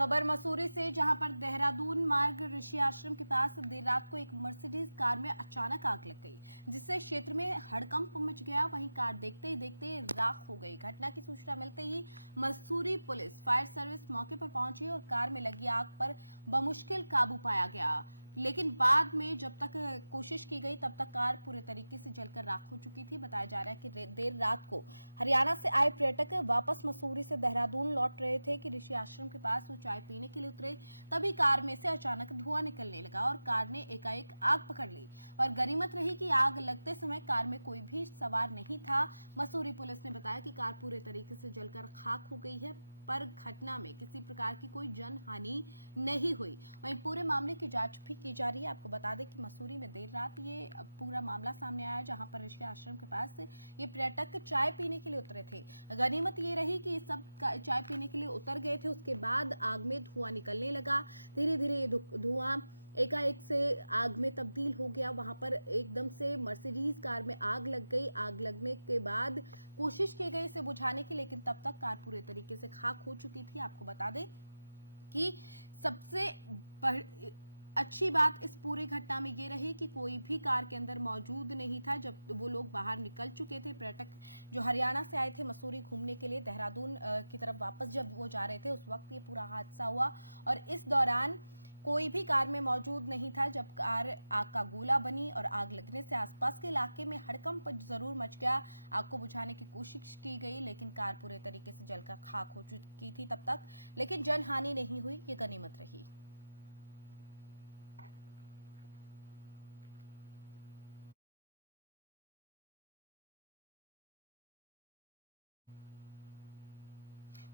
खबर मसूरी से, जहां पर देहरादून मार्ग ऋषि आश्रम के पास देर रात को एक मर्सिडीज कार में अचानक आग लग गई, जिससे क्षेत्र में हड़कंप मच गया। वहीं कार देखते ही देखते राख हो गई। घटना की सूचना मिलते ही मसूरी पुलिस फायर सर्विस मौके पर पहुंची और कार में लगी आग पर बमुश्किल काबू पाया गया, लेकिन बाद में जब तक कोशिश की गई तब तक कार पूरे तरीके से जलकर राख हो चुकी थी। बताया जा रहा है कि देर रात को हरियाणा से आए पर्यटक वापस मसूरी से देहरादून लौट रहे थे कि ऋषि आश्रम के पास वो चाय पीने के लिए उतरे, तभी कार में से अचानक धुआं निकलने लगा और कार ने एकाएक आग पकड़ ली। और गनीमत रही कि आग लगते समय कार में कोई भी सवार नहीं था। मसूरी पुलिस ने बताया कि कार पूरे तरीके से जलकर खाक हो गई है, पर घटना में किसी प्रकार की कोई जनहानि नहीं हुई। वहीं पूरे मामले की जांच भी की जा रही है। आपको बता दें कि मसूरी में देर रात ये पूरा मामला सामने आया, जहां पर ऋषि आश्रम के पास ये पर्यटक चाय पीने के लिए उतरे थे। गनीमत ये रही कि सब चाय पीने के लिए उतर गए थे, उसके बाद आग में धुआं निकलने लगा। धीरे धीरे ये धुआं एकाएक से आग में तब्दील हो गया। वहां पर एकदम से मर्सिडीज कार में आग लग गई। आग लगने के बाद कोशिश की गई इसे बुझाने की, लेकिन तब तक कार पूरे तरीके से खाक हो चुकी थी। आपको बता दें कि सबसे अच्छी बात इस पूरी घटना में ये रही कि कोई भी कार के अंदर मौजूद नहीं था जब वो लोग बाहर निकल चुके थे। पर्यटक जो हरियाणा से आए थे मसूरी घूमने के लिए, देहरादून की तरफ वापस जब वो जा रहे थे, उस वक्त ये पूरा हादसा हुआ और इस दौरान कोई भी कार में मौजूद नहीं था जब कार आग का गोला बनी और आग लगने से आसपास के इलाके में हड़कंप जरूर मच गया। आग को बुझाने की कोशिश की गई, लेकिन कार पूरे तरीके से जलकर खाक हो चुकी थी तब तक, लेकिन जनहानि नहीं हुई। ये गनीमत रही।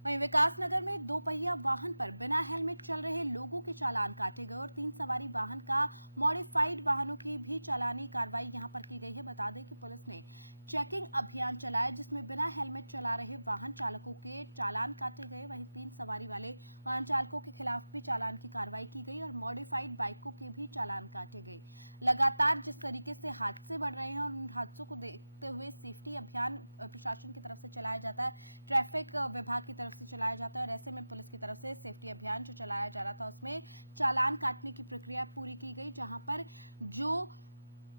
वहीं विकासनगर में दोपहिया वाहन पर बिना हेलमेट चल रहे लोगों के चालान काटे गए और 3 सवारी वाहन का मॉडिफाइड वाहनों की भी चालानी कार्रवाई यहां पर की गई है। बता दें कि पुलिस ने चेकिंग अभियान चलाया, जिसमें बिना हेलमेट चला रहे वाहन चालकों के चालान काटे गए। वहीं 3 सवारी वाले वाहन चालकों के खिलाफ भी चालान की कार्रवाई की गई और मॉडिफाइड बाइकों के भी चालान काटे गए। लगातार जिस तरीके से हादसे बढ़ रहे हैं और उन हादसों को देखते हुए सेफ्टी अभियान प्रशासन की तरफ से चलाया जाता है, ट्रैफिक विभाग की तरफ से चलाया जाता है और ऐसे में पुलिस की तरफ से सेफ्टी अभियान जो चलाया जा रहा था उसमें चालान काटने की प्रक्रिया पूरी की गई, जहां पर जो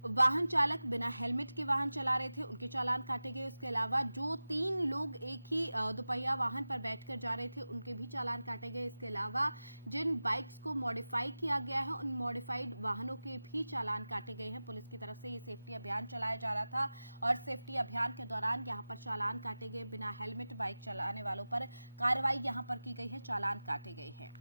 वाहन चालक बिना हेलमेट के वाहन चला रहे थे उनके चालान काटे गए। उसके अलावा जो 3 लोग एक ही दोपहिया वाहन पर बैठकर जा रहे थे उनके भी चालान काटे गए। इसके अलावा जिन बाइक्स को मॉडिफाई किया गया है उन मॉडिफाइड वाहनों के भी चालान काटे गए हैं। पुलिस की तरफ से ये सेफ्टी अभियान चलाया जा रहा था और सेफ्टी अभियान के दौरान यहाँ पर चालान काटे गए। बिना हेलमेट बाइक चलाने वालों पर कार्रवाई यहाँ पर की गई है, चालान काटे गए हैं।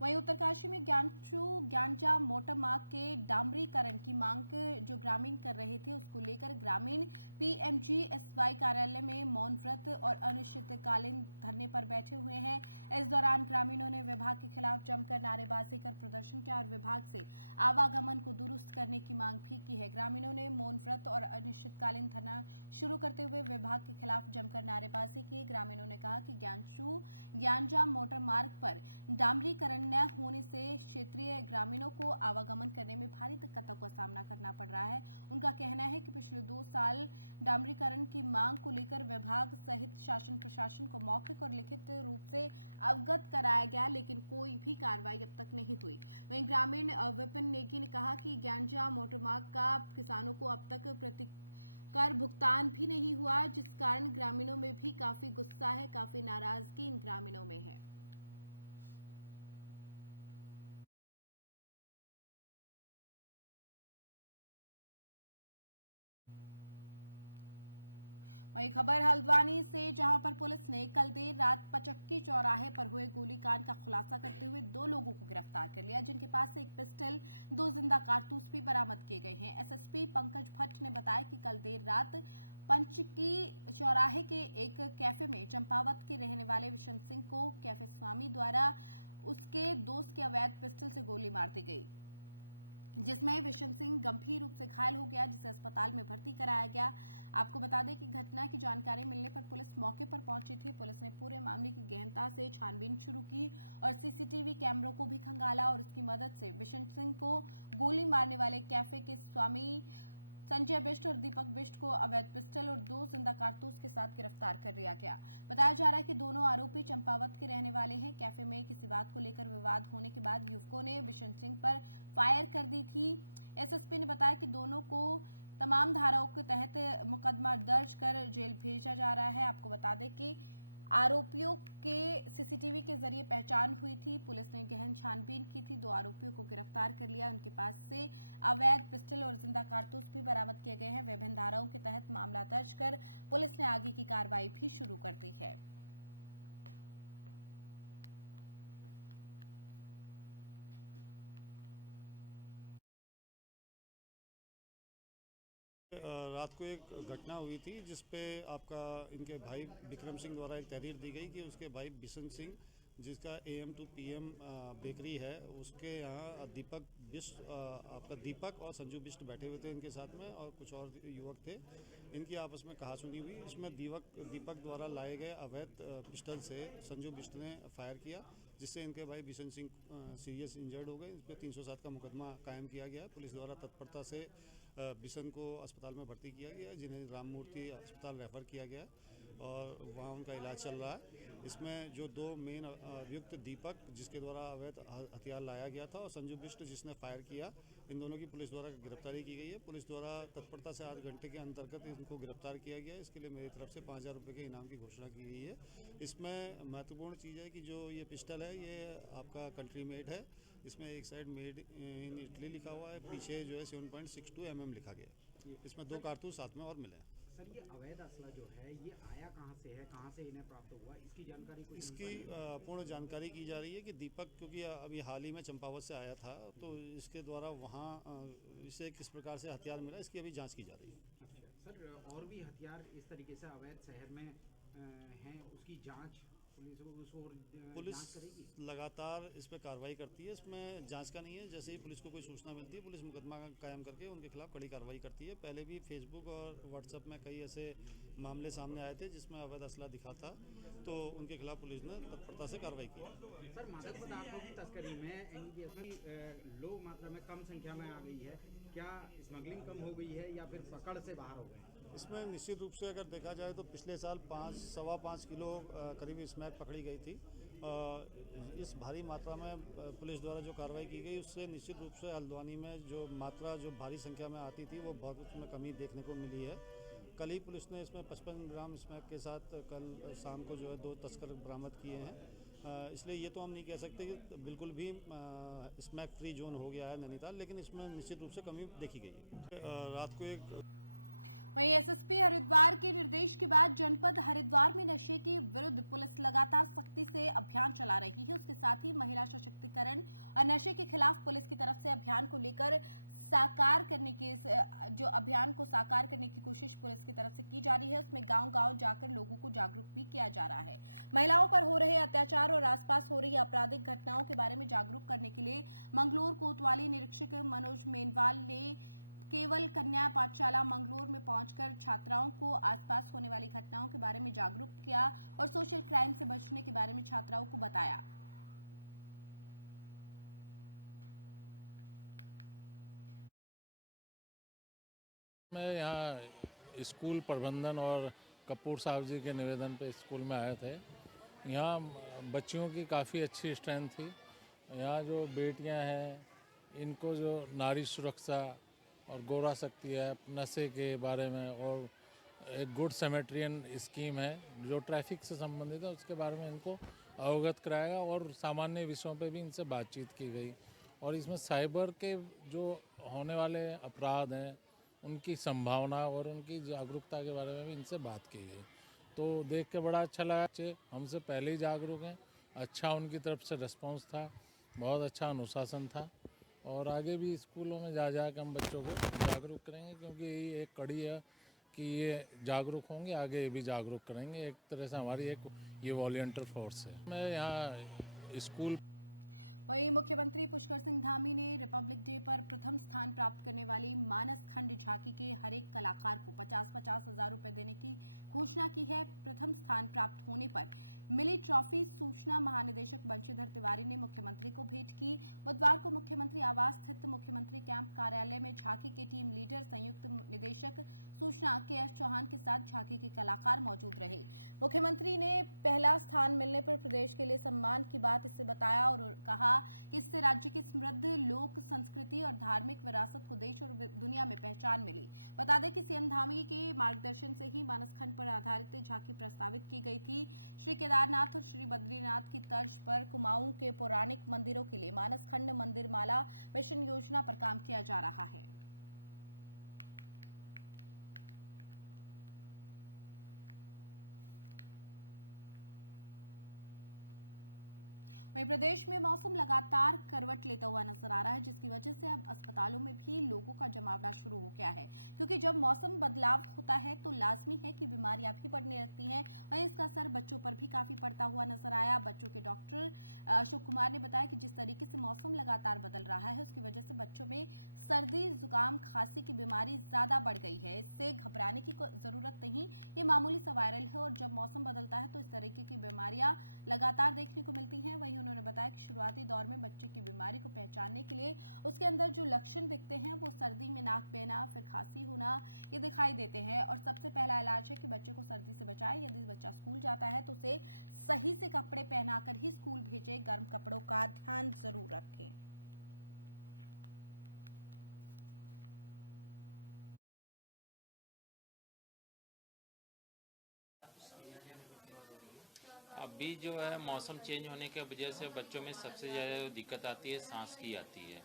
वहीं उत्तरकाशी में ज्ञानजा मोटर मार्ग के डामरीकरण की मांग जो ग्रामीण कर रहे थे, उसको लेकर ग्रामीण पीएमजीएसवाई कार्यालय में मौन व्रत और अनिश्चितकालीन धरने पर बैठे हुए हैं। इस दौरान ग्रामीणों ने विभाग के खिलाफ जमकर नारेबाजी कर प्रदर्शन किया और विभाग से आवागमन को दुरुस्त करने की मांग भी की है। ग्रामीणों ने मौन व्रत और अनिश्चितकालीन धरना शुरू करते हुए विभाग के खिलाफ जमकर नारेबाजी की। ग्रामीणों ने कहा कि ज्ञानजा मोटर मार्ग पर डामरीकरण न होने से क्षेत्रीय ग्रामीणों को आवागमन करने में भारी दिक्कतों का सामना करना पड़ रहा है। उनका कहना है कि पिछले 2 साल डामरीकरण की मांग को लेकर विभाग सहित शासन प्रशासन को मौखिक और लिखित रूप से अवगत कराया गया, लेकिन कोई भी कार्रवाई अब तक नहीं हुई। वहीं ग्रामीण विपिन नेगी ने कहा कि ज्ञानजा मोटर मार्ग का किसानों को अब तक कर भुगतान भी नहीं हुआ, जिस कारण ग्रामीणों में भी काफी गुस्सा है, काफी नाराजगी इन ग्रामीणों में है। वही खबर हल्द्वानी से, जहां पर पुलिस ने कल देर रात पचक्की चौराहे पर हुए गोलीकांड का खुलासा करते हुए 2 लोगों को गिरफ्तार कर लिया, जिनके पास से एक पिस्टल, 2 जिंदा कारतूस भी बरामद किए गए हैं। एसएसपी पंकज भट्ट ने बताया कि कल देर रात पंचकी चौराहे के एक कैफे में चंपावत के रहने वाले विशन सिंह को कैफे स्वामी द्वारा उसके दोस्त के अवैध पिस्टल से गोली मार दी गई, जिसमें विशन सिंह गंभीर रूप से घायल हो गया, जिसे अस्पताल में भर्ती कराया गया। आपको बता दें कि घटना की जानकारी मिलने पर पुलिस मौके पर पहुंची थी। पुलिस ने पूरे मामले की गहनता से छानबीन शुरू की और सीसीटीवी कैमरों को भी खंगाला और उसकी मदद से विशन सिंह को गोली मारने वाले कैफे के स्वामी संजय बिष्ट और दीपक बिष्ट को अवैध पिस्टल और 2 जिंदा कारतूस के साथ गिरफ्तार कर लिया गया। बताया जा रहा है कि दोनों आरोपी चंपावत के रहने वाले हैं। कैफे में किसी बात को लेकर विवाद होने के बाद युवकों ने बिशन सिंह पर फायर कर दी थी। एसएसपी ने बताया कि दोनों को तमाम धाराओं के तहत मुकदमा दर्ज कर जेल भेजा जा रहा है। आपको बता दें कि आरोपियों के सीसीटीवी के जरिए पहचान हुई थी। पुलिस ने गहन छानबीन की थी। 2 आरोपियों को गिरफ्तार कर लिया। उनके पास से अवैध पिस्टल और जिंदा कारतूस भी बरामद किए गए हैं। विभिन्न धाराओं के तहत मामला दर्ज कर पुलिस ने आगे की कार्रवाई भी शुरू कर दी है। रात को एक घटना हुई थी जिसपे आपका इनके भाई विक्रम सिंह द्वारा एक तहरीर दी गई कि उसके भाई बिशन सिंह जिसका AM to PM बेकरी है, उसके यहाँ दीपक बिष्ट आपका दीपक और संजू बिष्ट बैठे हुए थे इनके साथ में, और कुछ और युवक थे। इनकी आपस में कहासुनी हुई। इसमें दीपक द्वारा लाए गए अवैध पिस्टल से संजू बिष्ट ने फायर किया, जिससे इनके भाई बिशन सिंह सीरियस इंजर्ड हो गए। इस पर 307 का मुकदमा कायम किया गया। पुलिस द्वारा तत्परता से बिशन को अस्पताल में भर्ती किया गया, जिन्हें राममूर्ति अस्पताल रेफर किया गया और वहाँ उनका इलाज चल रहा है। इसमें जो 2 मेन अभियुक्त दीपक जिसके द्वारा अवैध हथियार लाया गया था और संजू बिष्ट जिसने फायर किया, इन दोनों की पुलिस द्वारा गिरफ्तारी की गई है। पुलिस द्वारा तत्परता से 8 घंटे के अंतर्गत इनको गिरफ्तार किया गया है। इसके लिए मेरी तरफ से 5000 रुपये के इनाम की घोषणा की गई है। इसमें महत्वपूर्ण चीज़ है कि जो ये पिस्टल है ये आपका कंट्री मेड है। इसमें एक साइड मेड इन इटली लिखा हुआ है, पीछे जो है 7.62 mm लिखा गया। इसमें 2 कारतूस साथ में और मिले हैं। सर, ये अवैध असला जो है ये आया कहाँ से है, कहाँ से इन्हें प्राप्त हुआ, इसकी जानकारी कुछ? इसकी पूर्ण जानकारी की जा रही है कि दीपक क्योंकि अभी हाल ही में चंपावत से आया था, तो इसके द्वारा वहाँ इसे किस प्रकार से हथियार मिला, इसकी अभी जांच की जा रही है। अच्छा सर, और भी हथियार इस तरीके से अवैध शहर में हैं, उसकी जांच पुलिस जांच करेगी? लगातार इस पर कार्रवाई करती है। इसमें जांच का नहीं है, जैसे ही पुलिस को कोई सूचना मिलती है पुलिस मुकदमा कायम करके उनके खिलाफ कड़ी कार्रवाई करती है। पहले भी फेसबुक और व्हाट्सएप में कई ऐसे मामले सामने आए थे जिसमें अवैध असला दिखा था, तो उनके खिलाफ पुलिस ने तत्परता से कार्रवाई की। सर, मादक पदार्थों की तस्करी में एनडीपीएस लोग मात्रा में कम संख्या में आ गई है, क्या स्मगलिंग कम हो गई है या फिर पकड़ से बाहर हो गए? इसमें निश्चित रूप से अगर देखा जाए तो पिछले साल 5-5.25 किलो करीब स्मैक पकड़ी गई थी। इस भारी मात्रा में पुलिस द्वारा जो कार्रवाई की गई उससे निश्चित रूप से हल्द्वानी में जो मात्रा जो भारी संख्या में आती थी वो बहुत उसमें कमी देखने को मिली है। कल ही पुलिस ने इसमें 55 ग्राम स्मैक के साथ कल शाम को जो है 2 तस्कर बरामद किए हैं। इसलिए ये तो हम नहीं कह सकते कि बिल्कुल भी स्मैक फ्री जोन हो गया है नैनीताल, लेकिन इसमें निश्चित रूप से कमी देखी गई है। रात को एक वहीं एसएसपी हरिद्वार के निर्देश के बाद जनपद हरिद्वार में नशे के विरुद्ध पुलिस लगातार सख्ती से अभियान चला रही है। उसके साथ ही महिला सशक्तिकरण और नशे के खिलाफ पुलिस की तरफ से अभियान को लेकर साकार करने की जो अभियान को साकार करने की कोशिश पुलिस की तरफ से की जा रही है, उसमें गांव-गांव जाकर लोगों को जागरूक भी किया जा रहा है। महिलाओं पर हो रहे अत्याचार और आसपास हो रही आपराधिक घटनाओं के बारे में जागरूक करने के लिए मंगलोर कोतवाली निरीक्षक मनोज मेनवाल ने केवल कन्या पाठशाला मंगलोर में पहुंचकर छात्राओं को आसपास होने वाली घटनाओं के बारे में जागरूक किया और सोशल क्राइम से बचने के बारे में छात्राओं को बताया। मैं यहाँ स्कूल प्रबंधन और कपूर साहब जी के निवेदन पे स्कूल में आए थे। यहाँ बच्चियों की काफ़ी अच्छी स्ट्रेंथ थी। यहाँ जो बेटियाँ हैं इनको जो नारी सुरक्षा और गौरा शक्ति है, नशे के बारे में, और एक गुड सैमेट्रियन स्कीम है जो ट्रैफिक से संबंधित है, उसके बारे में इनको अवगत कराया और सामान्य विषयों पे भी इनसे बातचीत की गई। और इसमें साइबर के जो होने वाले अपराध हैं उनकी संभावना और उनकी जागरूकता के बारे में भी इनसे बात की गई। तो देख के बड़ा अच्छा लगा। बच्चे हमसे पहले ही जागरूक हैं, अच्छा उनकी तरफ से रिस्पॉन्स था, बहुत अच्छा अनुशासन था। और आगे भी स्कूलों में जा कर हम बच्चों को जागरूक करेंगे, क्योंकि यही एक कड़ी है कि ये जागरूक होंगे, आगे भी जागरूक करेंगे। एक तरह से हमारी एक ये वॉलंटियर फोर्स है। मैं यहाँ स्कूल वहीं मुख्यमंत्री पुष्कर सिंह धामी ने रिपब्लिक डे पर प्रथम स्थान प्राप्त करने वाली मानस खंड झांकी के हर एक कलाकार को 50-50 हजार रुपए देने की घोषणा की है। प्रथम स्थान प्राप्त होने पर मिली ट्रॉफी सूचना महानिदेशक बंशीधर तिवारी ने मुख्यमंत्री को भेंट की। बुधवार को मुख्यमंत्री आवास स्थित मुख्यमंत्री कैंप कार्यालय में झांकी के टीम लीडर संयुक्त निदेशक सूचना के.एस. चौहान के साथ झांकी के कलाकार मौजूद रहे। मुख्यमंत्री ने पहला स्थान मिलने पर प्रदेश के लिए सम्मान की बात इसे बताया और कहा कि इससे राज्य की समृद्ध लोक संस्कृति और धार्मिक विरासत को देश और दुनिया में पहचान मिली। बता दें कि सीएम धामी के मार्गदर्शन से ही मानस खंड पर आधारित झांकी प्रस्तावित की गई थी। श्री केदारनाथ और श्री बद्रीनाथ की तर्ज पर कुमाऊं के पौराणिक मंदिरों के लिए मानस खंड मंदिर माला मिशन योजना पर काम किया जा रहा है। वहीं प्रदेश में मौसम लगातार करवट लेता हुआ नजर आ रहा है, जिसकी वजह से अब अस्पतालों में भी लोगों का जमावड़ा शुरू हो गया है, क्योंकि जब मौसम बदलाव होता है तो लाजमी है कि बीमारियां भी बढ़ने लगती हैं। वहीं इसका असर बच्चों पर भी काफी पड़ता हुआ नजर आया। बच्चों के डॉक्टर अशोक कुमार ने बताया कि जिस तरीके से मौसम लगातार बदल रहा है उसकी वजह से बच्चों में सर्दी, जुकाम, खांसी की बीमारी ज्यादा बढ़ गई है। इससे घबराने की जरूरत नहीं, ये मामूली सा वायरल है और जब मौसम बदलता है तो इस तरीके की बीमारियां लगातार देखने को मिलती हैं। वहीं उन्होंने बताया कि शुरुआती दौर में बच्चे की बीमारी को पहचानने के लिए उसके अंदर जो लक्षण दिखते हैं वो सर्दी में नाक बहना, फिर खांसी होना, ये दिखाई देते हैं और सबसे पहला इलाज है कि बच्चे को सर्दी से बचाए। यदि बच्चा स्कूल जाता है तो उसे सही से कपड़े पहनाकर ही स्कूल भेजें। गर्म कपड़ों का ध्यान जरूर रखें। अभी जो है मौसम चेंज होने की वजह से बच्चों में सबसे ज़्यादा दिक्कत आती है सांस की आती है।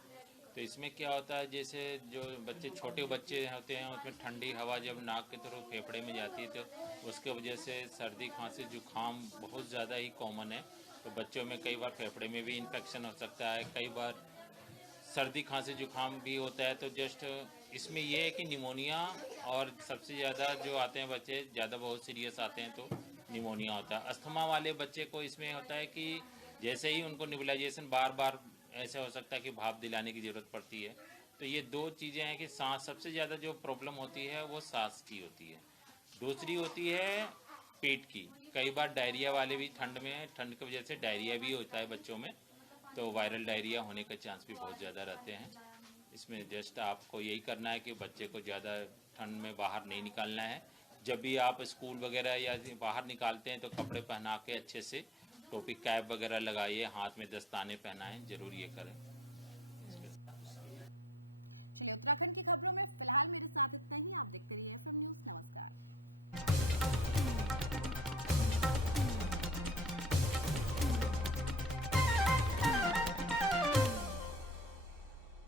तो इसमें क्या होता है, जैसे जो बच्चे छोटे बच्चे होते हैं उसमें ठंडी हवा जब नाक के थ्रू फेफड़े में जाती है तो उसके वजह से सर्दी, खांसी, जुकाम बहुत ज़्यादा ही कॉमन है। तो बच्चों में कई बार फेफड़े में भी इन्फेक्शन हो सकता है, कई बार सर्दी, खांसी, जुकाम भी होता है। तो जस्ट इसमें यह है कि निमोनिया और सबसे ज़्यादा जो आते हैं बच्चे ज़्यादा बहुत सीरियस आते हैं तो निमोनिया होता है। अस्थमा वाले बच्चे को इसमें होता है कि जैसे ही उनको निबुलाइजेशन बार बार ऐसा हो सकता है कि भाप दिलाने की ज़रूरत पड़ती है। तो ये दो चीज़ें हैं कि सांस, सबसे ज़्यादा जो प्रॉब्लम होती है वो सांस की होती है। दूसरी होती है पेट की। कई बार डायरिया वाले भी ठंड की वजह से डायरिया भी होता है बच्चों में, तो वायरल डायरिया होने के चांस भी बहुत ज़्यादा रहते हैं। इसमें जस्ट आपको यही करना है कि बच्चे को ज़्यादा ठंड में बाहर नहीं निकालना है। जब भी आप स्कूल वगैरह या बाहर निकालते हैं तो कपड़े पहना के अच्छे से, टोपी, कैप वगैरह लगाइए, हाथ में दस्ताने पहनाएं, जरूर ये करें। चलिए, उत्तराखंड की खबरों में फिलहाल मेरे साथ इतना ही। आप देखते रहिए FM न्यूज़। नमस्कार।